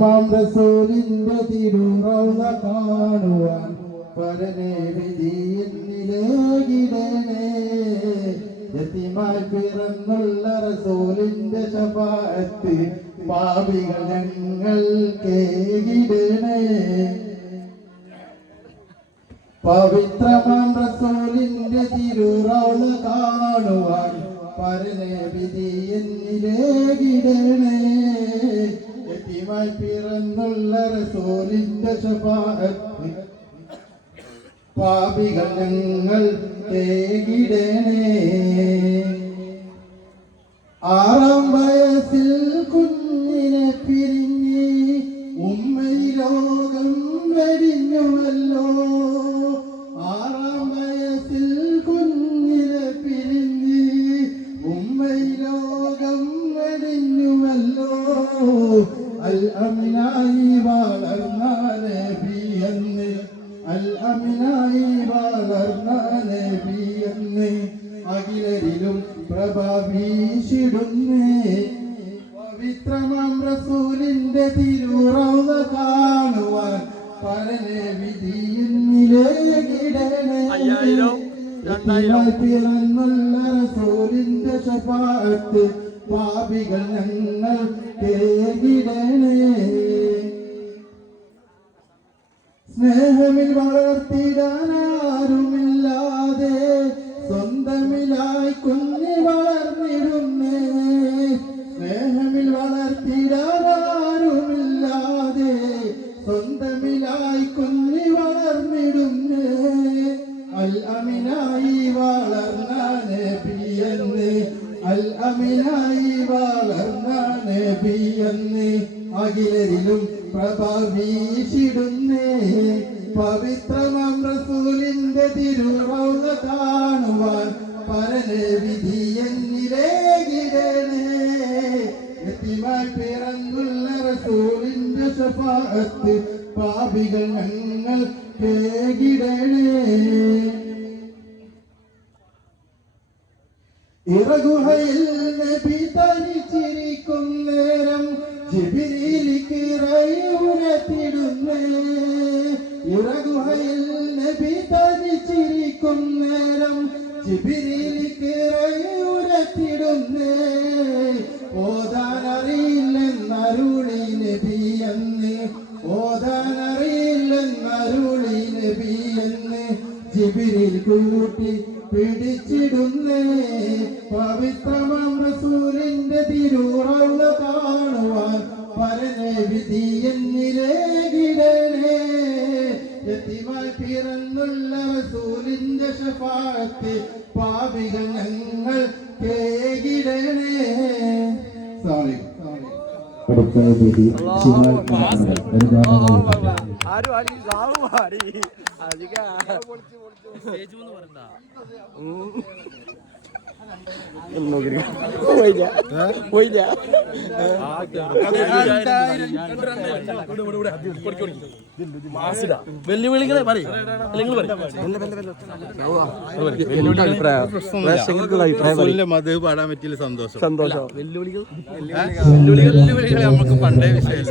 പവിത്രമാം റസൂലിന്റെ തിരുറൗള കാണുവാൻ പരനെ വിധിയിലേകിടണേ യത്തിമായി പിറന്നുള്ള റസൂലിന്റെ ശപാത്ത് പാപികൾ ഞങ്ങൾ കേകിടണേ പവിത്രമാം റസൂലിന്റെ തിരുറൗള കാണുവാൻ പരനെ വിധി എന്നിലേകിടണേ യത്തിമായി പിറന്നുള്ള റസൂലിന്റെ പാപികൾ ഞങ്ങൾ തേകിടേണേ. ആറാം അൽ അമിനായി വളർന്ന നബിയെന്ന് അഖിലരിലും പ്രഭ വീശിടുന്നേ. പവിത്രമാം റസൂലിന്റെ തിരുറൗത കാണുവാൻ അയ്യായിരം, രണ്ടായിരം. പിറന്നുള്ള റസൂലിന്റെ ശപാത്ത് പാപികൾ ഞങ്ങൾ കേകിടണേ സ്നേഹമിൽ വളർത്തിടാനാരുമില്ലാതെ സ്വന്തമിലായി കുഞ്ഞി വളർന്നിടുന്നേ. സ്നേഹമിൽ വളർത്തിടാനാരുമില്ലാതെ സ്വന്തമിലായി കുഞ്ഞി വളർന്നിടുന്നേ. അൽ അമിനായി വളർന്ന നബിയെന്ന് അൽ അമിനായി വളർന്ന നബിയെന്ന് അഖിലരിലും പ്രഭ പവിത്രമൃസൂലിന്റെ പവിത്രമാം റസൂലിന്റെ തിരുറൗള കാണുവാൻ പരനെ വിധി എന്നിലേകിടണേ എത്തിമായി പിറന്നുള്ള റസൂലിന്റെ ശഫാഅത്ത് പാപികൾ ഞങ്ങൾ കേകിടണേ. ഇറഗുഹയിൽ നബി തനിച്ചിരിക്കും നേരം ജിബിരിയിലേക്ക് നബി തനിച്ചിരിക്കും നേരം കൂട്ടി പിടിച്ചിടുന്നേ. പവിത്രമാം റസൂലിന്റെ തിരുറൗള പിറന്നുള്ള റസൂലിന്റെ ശഫാത്ത് പാപികൾ ഞങ്ങൾ കേകിടണേ സോറി ശിവാൽ കണക്കാണ്. ഒരു വെല്ലുവിളികളെ പറയും അഭിപ്രായം മത് പാടാൻ പറ്റിയ സന്തോഷം സന്തോഷം വെല്ലുവിളികൾ വെല്ലുവിളികൾ നമുക്ക് പണ്ടേ വിഷയം.